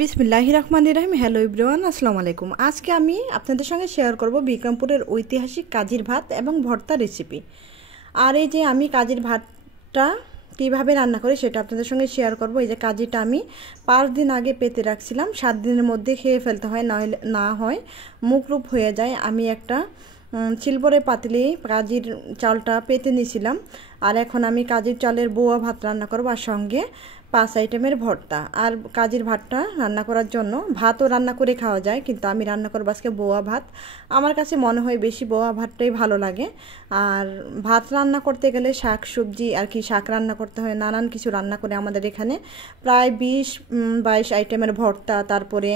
বিসমিল্লাহির রহমানির রহিম। Hello everyone, আসসালামু আলাইকুম। আজকে আমি আপনাদের সঙ্গে শেয়ার করব বিক্রমপুরের ঐতিহাসিক কাজির ভাত এবং ভর্তা রেসিপি। আর এই যে আমি কাজির ভাতটা কীভাবে রান্না করি সেটা আপনাদের সঙ্গে শেয়ার করব। এই যে কাজিটা আমি 5 দিন আগে পেতে রাখছিলাম, 7 দিনের মধ্যে খেয়ে ফেলতে হয়, না হয় মুখরূপ হয়ে যায়। আমি একটা সিলভারের পাতিলে কাজির চালটা পেতে নিয়েছিলাম। আর এখন আমি কাজির চালের বোয়া ভাত রান্না করব, আর সঙ্গে 5 আইটেমের ভর্তা। আর কাজির ভাতটা রান্না করার জন্য ভাতও রান্না করে খাওয়া যায়, কিন্তু আমি রান্না করব আজকে বোয়া ভাত। আমার কাছে মনে হয় বেশি বোয়া ভাতটাই ভালো লাগে। আর ভাত রান্না করতে গেলে শাক সবজি আর কি শাক রান্না করতে হয়, নানান কিছু রান্না করে আমাদের এখানে প্রায় 20-22 আইটেমের ভর্তা, তারপরে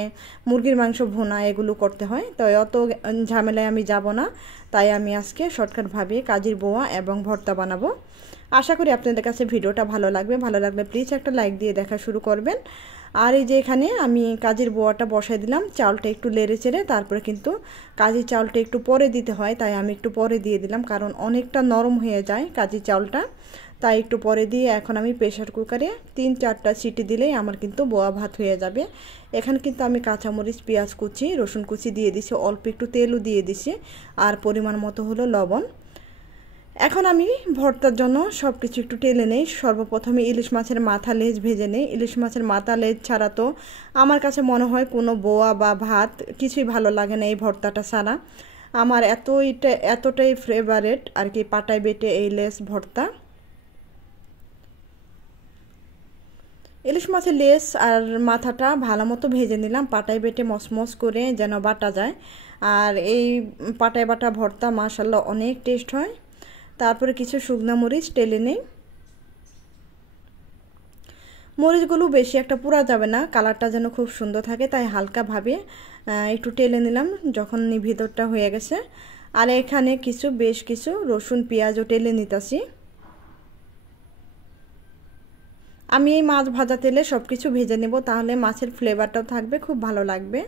মুরগির মাংস ভুনা, এগুলো করতে হয়। তো অত ঝামেলায় আমি যাব না, তাই আমি আজকে শর্টকাটভাবে কাজির বোয়া এবং ভর্তা বানাবো। আশা করি আপনাদের কাছে ভিডিওটা ভালো লাগবে। ভালো লাগলে প্লিজ একটা লাইক দিয়ে দেখা শুরু করবেন। আর এই যে এখানে আমি কাজির বোয়াটা বসাই দিলাম, চালটা একটু লেড়ে চেড়ে, তারপরে কিন্তু কাজির চালটা একটু পরে দিতে হয়, তাই আমি একটু পরে দিয়ে দিলাম, কারণ অনেকটা নরম হয়ে যায় কাজির চালটা, তাই একটু পরে দিয়ে এখন আমি প্রেশার কুকারে 3-4টা সিটি দিলেই আমার কিন্তু বোয়া ভাত হয়ে যাবে। এখানে কিন্তু আমি কাঁচামরিচ, পেঁয়াজ কুচি, রসুন কুচি দিয়ে দিছি, অল্প একটু তেলও দিয়ে দিছি, আর পরিমাণ মতো হলো লবণ। এখন আমি ভর্তার জন্য সব কিছু একটু টেলে নেই। সর্বপ্রথমে ইলিশ মাছের মাথা লেজ ভেজে নেই। ইলিশ মাছের মাথা লেজ ছাড়া তো আমার কাছে মনে হয় কোনো বোয়া বা ভাত কিছুই ভালো লাগে না এই ভর্তাটা ছাড়া। আমার এতটাই ফেভারেট আর কি পাটায় বেটে এই লেজ ভর্তা। ইলিশ মাছের লেজ আর মাথাটা ভালো মতো ভেজে নিলাম, পাটায় বেটে মসমস করে যেন বাটা যায়। আর এই পাটায় বাটা ভর্তা মাশাল্লাহ অনেক টেস্ট হয়। তারপরে কিছু শুকনো মরিচ টেলে নেই। মরিচগুলো বেশি একটা পুড়া যাবে না, কালারটা যেন খুব সুন্দর থাকে, তাই হালকাভাবে একটু টেলে নিলাম যখন ভিতরটা হয়ে গেছে। আর এখানে বেশ কিছু রসুন পেঁয়াজও টেলে নিতেছি। আমি এই মাছ ভাজা তেলে সব কিছু ভেজে নেব, তাহলে মাছের ফ্লেভারটাও থাকবে, খুব ভালো লাগবে।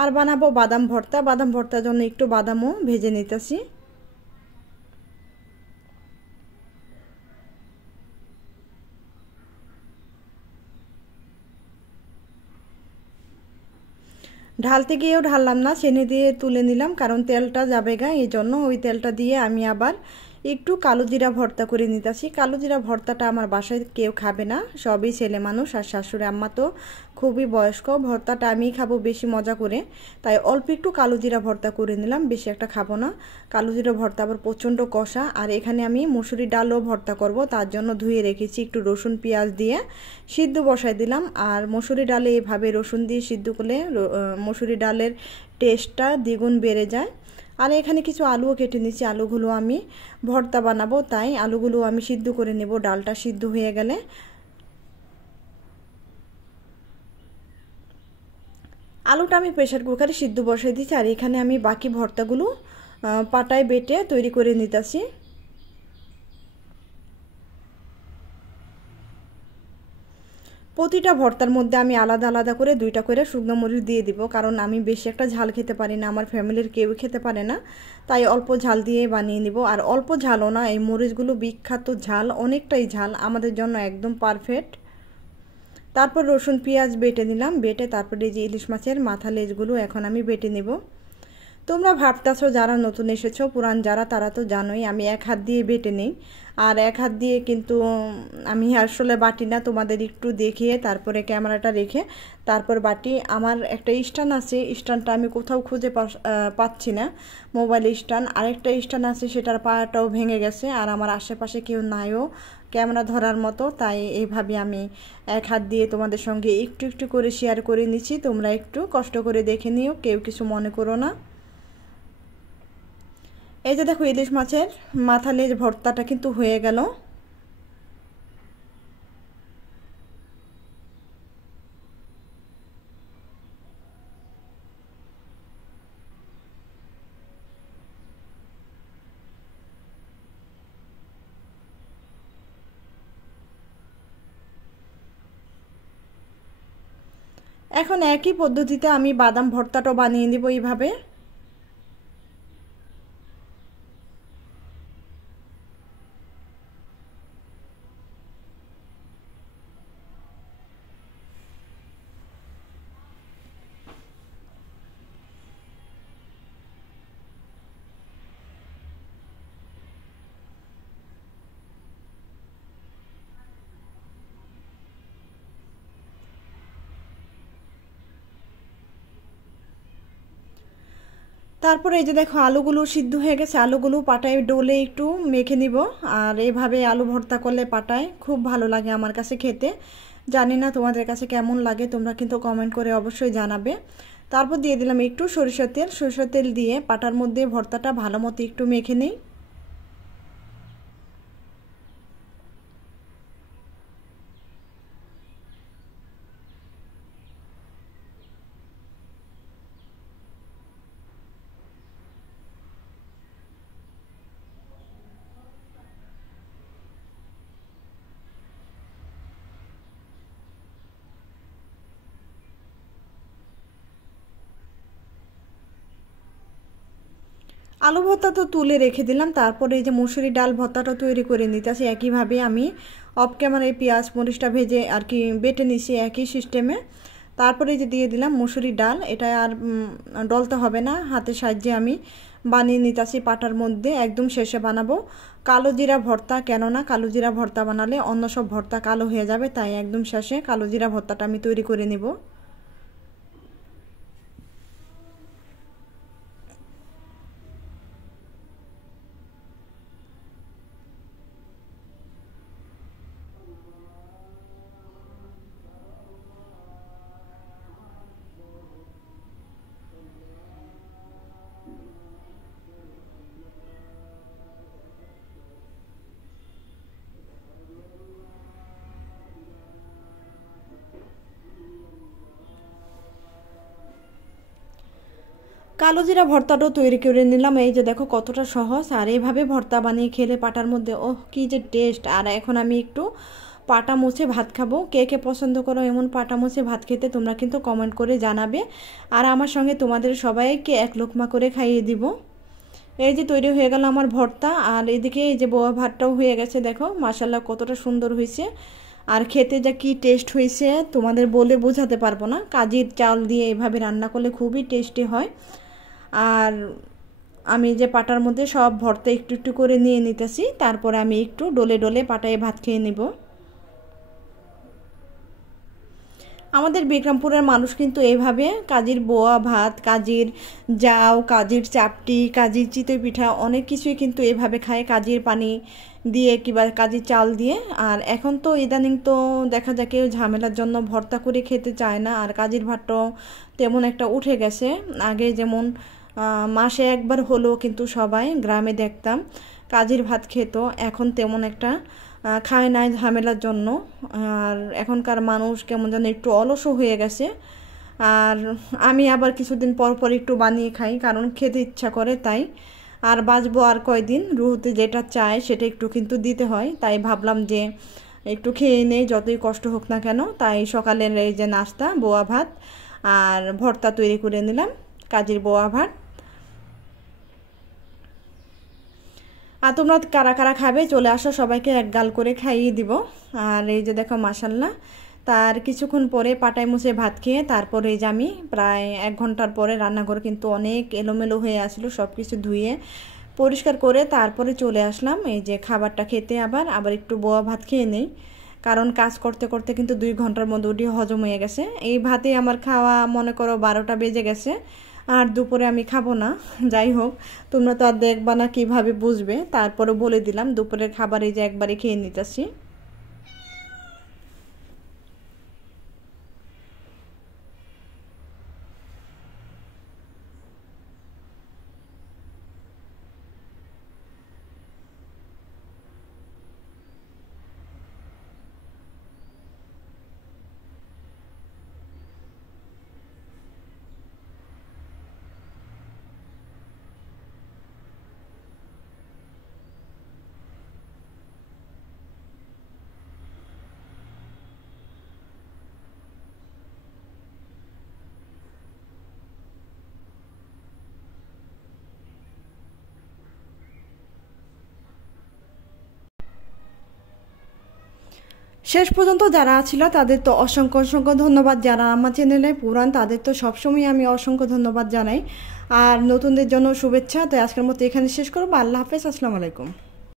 আর বানাবো বাদাম ভর্তা। বাদাম ভর্তার জন্য একটু বাদামও ভেজে নিতেছি। ঢালতে গিয়েও ঢাললাম না, চেনি দিয়ে তুলে নিলাম, কারণ তেলটা যাবে গা, এই জন্য ওই তেলটা দিয়ে আমি আবার একটু কালো জিরা ভর্তা করে নিতেছি। কালো জিরা ভর্তাটা আমার বাসায় কেউ খাবে না, সবই ছেলে মানুষ, আর শাশুড়ি আম্মা তো খুবই বয়স্ক, ভর্তাটা আমিই খাবো বেশি মজা করে, তাই অল্প একটু কালো জিরা ভর্তা করে নিলাম, বেশি একটা খাবো না। কালো জিরা ভর্তা আবার প্রচণ্ড কষা। আর এখানে আমি মুসুরি ডালও ভর্তা করব, তার জন্য ধুয়ে রেখেছি, একটু রসুন পেঁয়াজ দিয়ে সিদ্ধ বসাই দিলাম। আর মুসুরি ডালে এভাবে রসুন দিয়ে সিদ্ধ করলে মুসুরি ডালের টেস্টটা দ্বিগুণ বেড়ে যায়। আর এখানে কিছু আলুও কেটে নিচ্ছি, আলুগুলো আমি ভর্তা বানাবো, তাই আলুগুলো আমি সিদ্ধ করে নেব। ডালটা সিদ্ধ হয়ে গেলে আলুটা আমি প্রেসার কুকারে সিদ্ধ বসাই দিচ্ছি। আর এখানে আমি বাকি ভর্তাগুলো পাটায় বেটে তৈরি করে নিতেছি। প্রতিটা ভর্তার মধ্যে আমি আলাদা আলাদা করে 2টা করে শুকনো মরিচ দিয়ে দিব, কারণ আমি বেশি একটা ঝাল খেতে পারি না, আমার ফ্যামিলির কেউ খেতে পারে না, তাই অল্প ঝাল দিয়ে বানিয়ে নিব। আর অল্প ঝালও না, এই মরিচগুলো বিখ্যাত ঝাল, অনেকটাই ঝাল, আমাদের জন্য একদম পারফেক্ট। তারপর রসুন পেঁয়াজ বেটে নিলাম, বেটে তারপরে এই যে ইলিশ মাছের মাথা লেজগুলো এখন আমি বেটে নেব। তোমরা ভাবতেছো যারা নতুন এসেছো, পুরান যারা, তারা তো জানোই আমি এক হাত দিয়ে বেটে নেই, আর এক হাত দিয়ে কিন্তু আমি আসলে বাটি না, তোমাদের একটু দেখিয়ে তারপরে ক্যামেরাটা রেখে তারপর বাটি। আমার একটা স্ট্যান্ড আছে, স্ট্যান্ডটা আমি কোথাও খুঁজে পাচ্ছি না, মোবাইল স্ট্যান্ড। আরেকটা স্ট্যান্ড আছে, সেটার পাটাও ভেঙে গেছে, আর আমার আশেপাশে কেউ নাইও ক্যামেরা ধরার মতো, তাই এইভাবে আমি এক হাত দিয়ে তোমাদের সঙ্গে একটু একটু করে শেয়ার করে নিচ্ছি। তোমরা একটু কষ্ট করে দেখে নিও, কেউ কিছু মনে করো না। এই যে দেখো, ইলিশ মাছের মাথা লেজ ভর্তাটা কিন্তু হয়ে গেল। এখন একই পদ্ধতিতে আমি বাদাম ভর্তাটাও বানিয়ে নিব এইভাবে। তারপরে এই যে দেখো আলুগুলো সিদ্ধ হয়ে গেছে, আলুগুলো পাটায় ডলে একটু মেখে নিব। আর এইভাবে আলু ভর্তা করলে পাটায় খুব ভালো লাগে আমার কাছে খেতে। জানি না তোমাদের কাছে কেমন লাগে, তোমরা কিন্তু কমেন্ট করে অবশ্যই জানাবে। তারপর দিয়ে দিলাম একটু সরিষার তেল দিয়ে পাটার মধ্যে ভর্তাটা ভালো মতো একটু মেখে নিই। আলু ভর্তা তো তুলে রেখে দিলাম। তারপরে এই যে মুসুরি ডাল ভর্তাটা তৈরি করে নিতেছি একইভাবে। আমি অফ ক্যামেরায় পেঁয়াজ মরিচটা ভেজে আর কি বেটে নিছি একই সিস্টেমে। তারপরে যে দিয়ে দিলাম মুসুরি ডাল, এটা আর ডলতে হবে না, হাতের সাহায্যে আমি বানিয়ে নিতেছি পাটার মধ্যে। একদম শেষে বানাবো কালো জিরা ভর্তা, কেননা কালো জিরা ভর্তা বানালে অন্য সব ভর্তা কালো হয়ে যাবে, তাই একদম শেষে কালো জিরা ভর্তাটা আমি তৈরি করে নিব। কালো জিরা ভর্তাটাও তৈরি করে নিলাম। এই যে দেখো কতটা সহজ, আর এইভাবে ভর্তা বানিয়ে খেলে পাটার মধ্যে ওহ কি যে টেস্ট। আর এখন আমি একটু পাটা মুছে ভাত খাবো। কে কে পছন্দ করো এমন পাটা মুছে ভাত খেতে, তোমরা কিন্তু কমেন্ট করে জানাবে। আর আমার সঙ্গে তোমাদের সবাইকে এক লোকমা করে খাইয়ে দিব। এই যে তৈরি হয়ে গেল আমার ভর্তা। আর এদিকে এই যে বোয়া ভাতটাও হয়ে গেছে, দেখো মাশাল্লাহ কতটা সুন্দর হয়েছে। আর খেতে যা কি টেস্ট হয়েছে তোমাদের বলে বোঝাতে পারবো না। কাজির চাল দিয়ে এভাবে রান্না করলে খুবই টেস্টি হয়। আর আমি যে পাটার মধ্যে সব ভর্তা একটু একটু করে নিয়ে নিতেছি, তারপরে আমি একটু ডলে ডলে পাটায় ভাত খেয়ে নিব। আমাদের বিক্রমপুরের মানুষ কিন্তু এইভাবে কাজির বোয়া ভাত, কাজির জাউ, কাজির চাপটি, কাজির চিতই পিঠা অনেক কিছুই কিন্তু এভাবে খায় কাজির পানি দিয়ে কিংবা কাজির চাল দিয়ে। আর এখন তো ইদানিং তো দেখা যায় কেউ ঝামেলার জন্য ভর্তা করে খেতে চায় না। আর কাজির ভাতটাও তেমন একটা উঠে গেছে। আগে যেমন মাসে একবার হলেও কিন্তু সবাই গ্রামে দেখতাম কাজির ভাত খেত, এখন তেমন একটা খায় নাই ঝামেলার জন্য। আর এখনকার মানুষ কেমন যেন একটু অলসও হয়ে গেছে। আর আমি আবার কিছুদিন পর পর একটু বানিয়ে খাই, কারণ খেতে ইচ্ছা করে তাই। আর বাঁচবো আর কয়দিন, রুহুতে যেটা চায় সেটা একটু কিন্তু দিতে হয়, তাই ভাবলাম যে একটু খেয়ে নেই যতই কষ্ট হোক না কেন। তাই সকালের এই যে নাস্তা বোয়া ভাত আর ভর্তা তৈরি করে নিলাম, কাজির বোয়া ভাত। আর তোমরা কারা কারা খাবে চলে আসো, সবাইকে এক গাল করে খাইয়ে দিব। আর এই যে দেখো মাশাল্লাহ, তার কিছুক্ষণ পরে পাটায় মুছে ভাত খেয়ে তারপরে এই যে আমি প্রায় 1 ঘন্টার পরে রান্নাঘর কিন্তু অনেক এলোমেলো হয়ে আসলো, সব কিছু ধুয়ে পরিষ্কার করে তারপরে চলে আসলাম এই যে খাবারটা খেতে। আবার একটু বোয়া ভাত খেয়ে নেই, কারণ কাজ করতে করতে কিন্তু 2 ঘন্টার মধ্যে ওটি হজম হয়ে গেছে। এই ভাতে আমার খাওয়া মনে করো 12টা বেজে গেছে। আর দুপুরে আমি খাবো না। যাই হোক, তোমরা তো আর দেখবা না, কীভাবে বুঝবে, তারপরে বলে দিলাম দুপুরের খাবার এই যে একবারে খেয়ে নিতেছি। শেষ পর্যন্ত যারা ছিল তাদের তো অসংখ্য অসংখ্য ধন্যবাদ। যারা আমার চ্যানেলে পুরান তাদের তো সবসময় আমি অসংখ্য ধন্যবাদ জানাই। আর নতুনদের জন্য শুভেচ্ছা। তো আজকের মতো এখানে শেষ করবো। আল্লাহ হাফেজ, আসসালামু আলাইকুম।